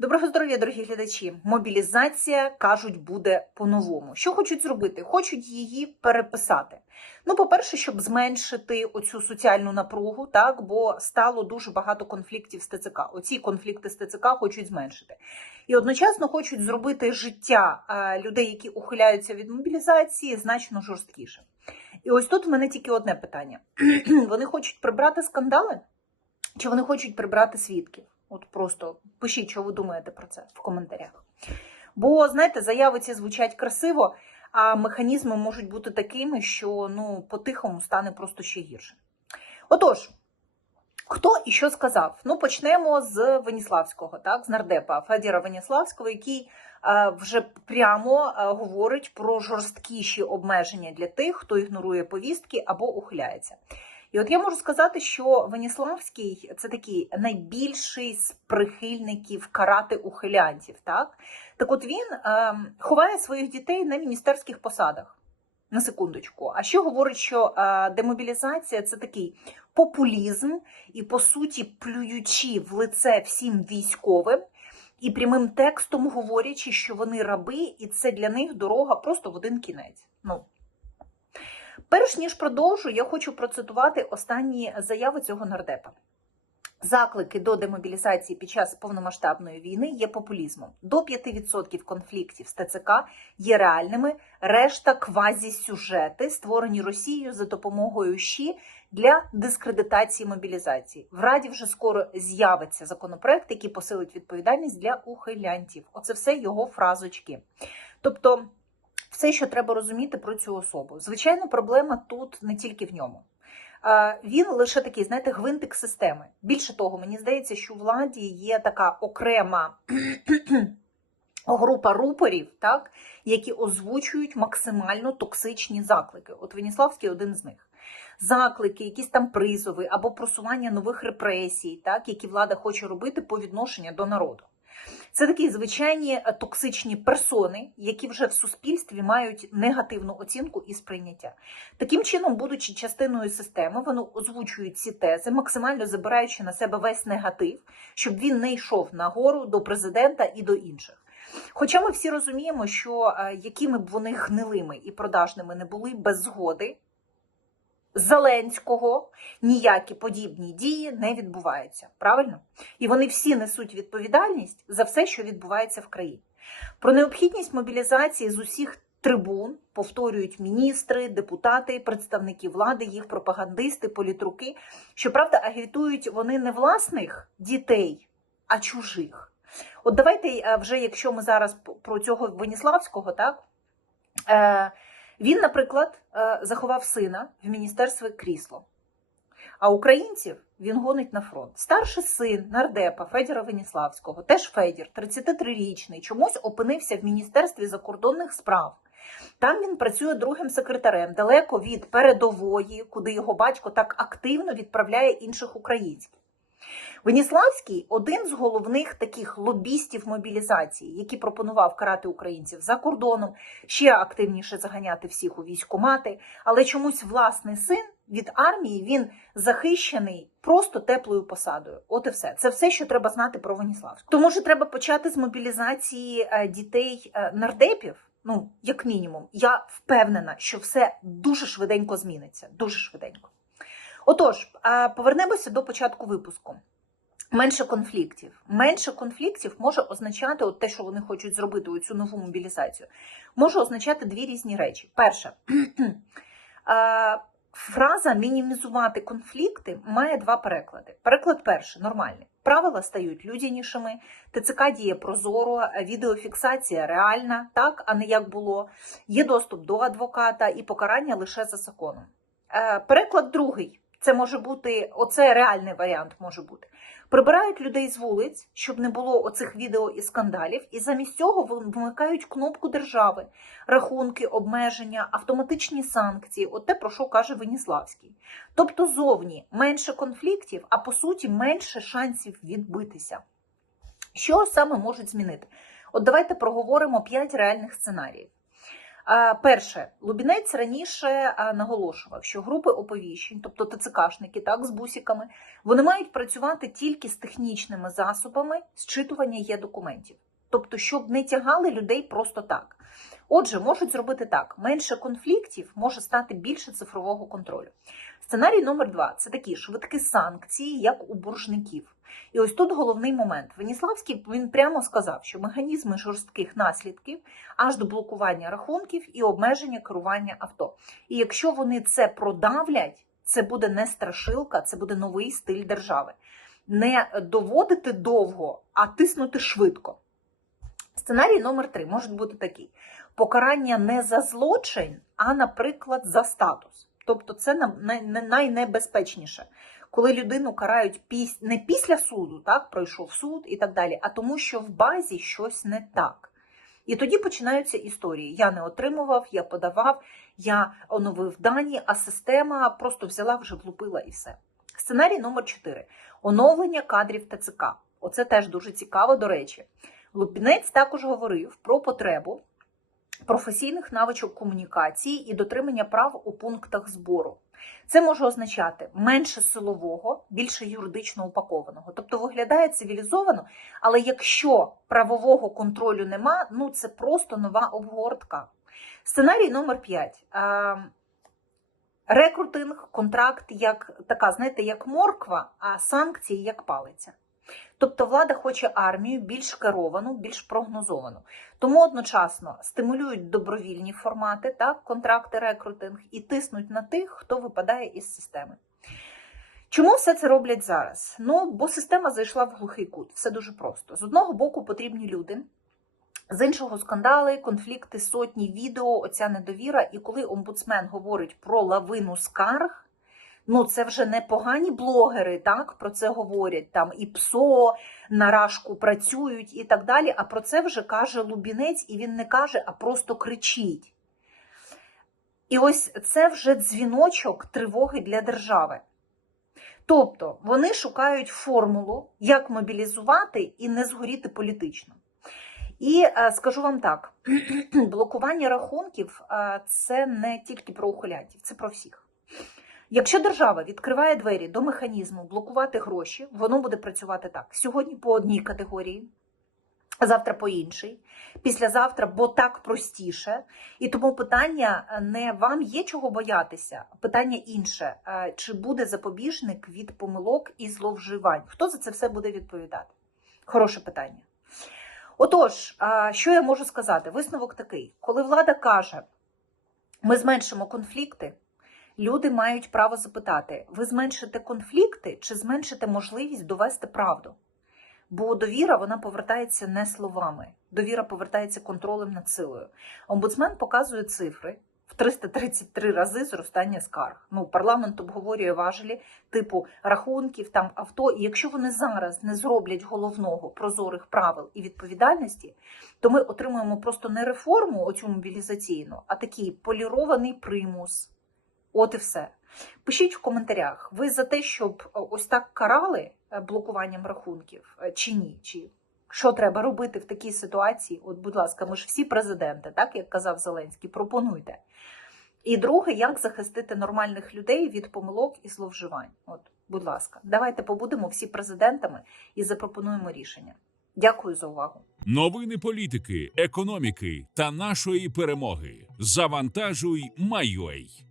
Доброго здоров'я, дорогі глядачі. Мобілізація кажуть буде по-новому. Що хочуть зробити? Хочуть її переписати. Ну, по-перше, щоб зменшити оцю соціальну напругу, так бо стало дуже багато конфліктів з ТЦК. Оці конфлікти з ТЦК хочуть зменшити. І одночасно хочуть зробити життя е, людей, які ухиляються від мобілізації, значно жорсткішим. І ось тут в мене тільки одне питання: вони хочуть прибрати скандали, чи вони хочуть прибрати свідків? От просто пишіть, що ви думаєте про це в коментарях. Бо, знаєте, заяви ці звучать красиво, а механізми можуть бути такими, що ну, по-тихому стане просто ще гірше. Отож, хто і що сказав? Ну, почнемо з Веніславського, так, з нардепа Федіра Веніславського, який е, вже прямо е, говорить про жорсткіші обмеження для тих, хто ігнорує повістки або ухиляється. І от я можу сказати, що Веніславський це такий найбільший з прихильників карати ухилянтів. Так, так от він е, ховає своїх дітей на міністерських посадах. На секундочку. А ще говорить, що е, демобілізація це такий популізм, і, по суті, плюючи в лице всім військовим і прямим текстом говорячи, що вони раби, і це для них дорога просто в один кінець. Ну, Перш ніж продовжу, я хочу процитувати останні заяви цього нардепа. Заклики до демобілізації під час повномасштабної війни є популізмом. До 5% конфліктів з ТЦК є реальними, решта квазісюжети, створені Росією за допомогою ЩІ для дискредитації мобілізації. В Раді вже скоро з'явиться законопроект, який посилить відповідальність для ухилянтів. Оце все його фразочки. Тобто все, що треба розуміти про цю особу. Звичайно, проблема тут не тільки в ньому. Він лише такий, знаєте, гвинтик системи. Більше того, мені здається, що у владі є така окрема група рупорів, так, які озвучують максимально токсичні заклики. От Веніславський один з них. Заклики, якісь там призови або просування нових репресій, так, які влада хоче робити по відношенню до народу. Це такі звичайні е, токсичні персони, які вже в суспільстві мають негативну оцінку і сприйняття. Таким чином, будучи частиною системи, вони озвучують ці тези, максимально забираючи на себе весь негатив, щоб він не йшов нагору до президента і до інших. Хоча ми всі розуміємо, що е, якими б вони гнилими і продажними не були без згоди. Зеленського ніякі подібні дії не відбуваються. Правильно? І вони всі несуть відповідальність за все, що відбувається в країні. Про необхідність мобілізації з усіх трибун повторюють міністри, депутати, представники влади, їх пропагандисти, політруки. Щоправда, агітують вони не власних дітей, а чужих. От давайте вже, якщо ми зараз про цього Веніславського, так. Е, він, наприклад, заховав сина в міністерстві крісло. А українців він гонить на фронт. Старший син нардепа Федіра Веніславського, теж Федір, 33-річний, чомусь опинився в Міністерстві закордонних справ. Там він працює другим секретарем, далеко від передової, куди його батько так активно відправляє інших українців. Веніславський один з головних таких лобістів мобілізації, який пропонував карати українців за кордоном, ще активніше заганяти всіх у військкомати, але чомусь власний син від армії він захищений просто теплою посадою. От і все. Це все, що треба знати про Веніславського. Тому що треба почати з мобілізації е, дітей е, нардепів. Ну, як мінімум, я впевнена, що все дуже швиденько зміниться. Дуже швиденько. Отож, повернемося до початку випуску. Менше конфліктів. Менше конфліктів може означати от те, що вони хочуть зробити цю нову мобілізацію, може означати дві різні речі. Перше, фраза мінімізувати конфлікти має два переклади. Переклад перший нормальний. Правила стають людянішими, ТЦК діє прозоро, відеофіксація реальна, так, а не як було. Є доступ до адвоката і покарання лише за законом. Е, переклад другий. Це може бути, оце реальний варіант може бути. Прибирають людей з вулиць, щоб не було оцих відео і скандалів, і замість цього вимикають кнопку держави, рахунки, обмеження, автоматичні санкції. От те, про що каже Веніславський. Тобто зовні менше конфліктів, а по суті менше шансів відбитися. Що саме можуть змінити? От давайте проговоримо 5 реальних сценаріїв. Е, Перше, Лубінець раніше е, наголошував, що групи оповіщень, тобто ТЦКшники, так, з бусиками, вони мають працювати тільки з технічними засобами зчитування є документів. Тобто, щоб не тягали людей просто так. Отже, можуть зробити так: менше конфліктів може стати більше цифрового контролю. Сценарій номер два це такі швидкі санкції, як у боржників. І ось тут головний момент. Веніславський він прямо сказав, що механізми жорстких наслідків аж до блокування рахунків і обмеження керування авто. І якщо вони це продавлять, це буде не страшилка, це буде новий стиль держави. Не доводити довго, а тиснути швидко. Сценарій номер три може бути такий: покарання не за злочин, а, наприклад, за статус. Тобто, це найнебезпечніше, коли людину карають не після суду, так, пройшов суд і так далі, а тому, що в базі щось не так. І тоді починаються історії. Я не отримував, я подавав, я оновив дані, а система просто взяла, вже влупила і все. Сценарій номер 4. Оновлення кадрів ТЦК. Оце теж дуже цікаво, до речі. Лупінець також говорив про потребу професійних навичок комунікації і дотримання прав у пунктах збору. Це може означати менше силового, більше юридично упакованого. Тобто виглядає цивілізовано, але якщо правового контролю нема, ну це просто нова обгортка. Сценарій номер 5. Рекрутинг, контракт як така, знаєте, як морква, а санкції як палиця. Тобто влада хоче армію більш керовану, більш прогнозовану. Тому одночасно стимулюють добровільні формати, так, контракти, рекрутинг, і тиснуть на тих, хто випадає із системи. Чому все це роблять зараз? Ну, бо система зайшла в глухий кут. Все дуже просто. З одного боку потрібні люди, з іншого скандали, конфлікти, сотні відео, оця недовіра. І коли омбудсмен говорить про лавину скарг, ну це вже не погані блогери, так про це говорять там і ПСО на рашку працюють і так далі. А про це вже каже Лубінець, і він не каже, а просто кричить. І ось це вже дзвіночок тривоги для держави. Тобто вони шукають формулу, як мобілізувати і не згоріти політично. І е, скажу вам так: блокування рахунків е, це не тільки про ухилянтів, це про всіх. Якщо держава відкриває двері до механізму блокувати гроші, воно буде працювати так: сьогодні по одній категорії, завтра по іншій, післязавтра, бо так простіше. І тому питання не вам є чого боятися, питання інше: е, чи буде запобіжник від помилок і зловживань? Хто за це все буде відповідати? Хороше питання. Отож, що я можу сказати? Висновок такий: коли влада каже, ми зменшимо конфлікти, люди мають право запитати: ви зменшите конфлікти чи зменшите можливість довести правду? Бо довіра вона повертається не словами, довіра повертається контролем над силою. Омбудсмен показує цифри в 333 рази зростання скарг. Ну, парламент обговорює важелі типу рахунків, там авто. І якщо вони зараз не зроблять головного прозорих правил і відповідальності, то ми отримуємо просто не реформу, оцю мобілізаційну, а такий полірований примус. От і все. Пишіть в коментарях, ви за те, щоб е, ось так карали е, блокуванням рахунків е, чи ні? Чи що треба робити в такій ситуації? От, будь ласка, ми ж всі президенти, так як казав Зеленський, пропонуйте. І друге, як захистити нормальних людей від помилок і зловживань. От, будь ласка, давайте побудемо всі президентами і запропонуємо рішення. Дякую за увагу. Новини політики, економіки та нашої перемоги. Завантажуй, Майой.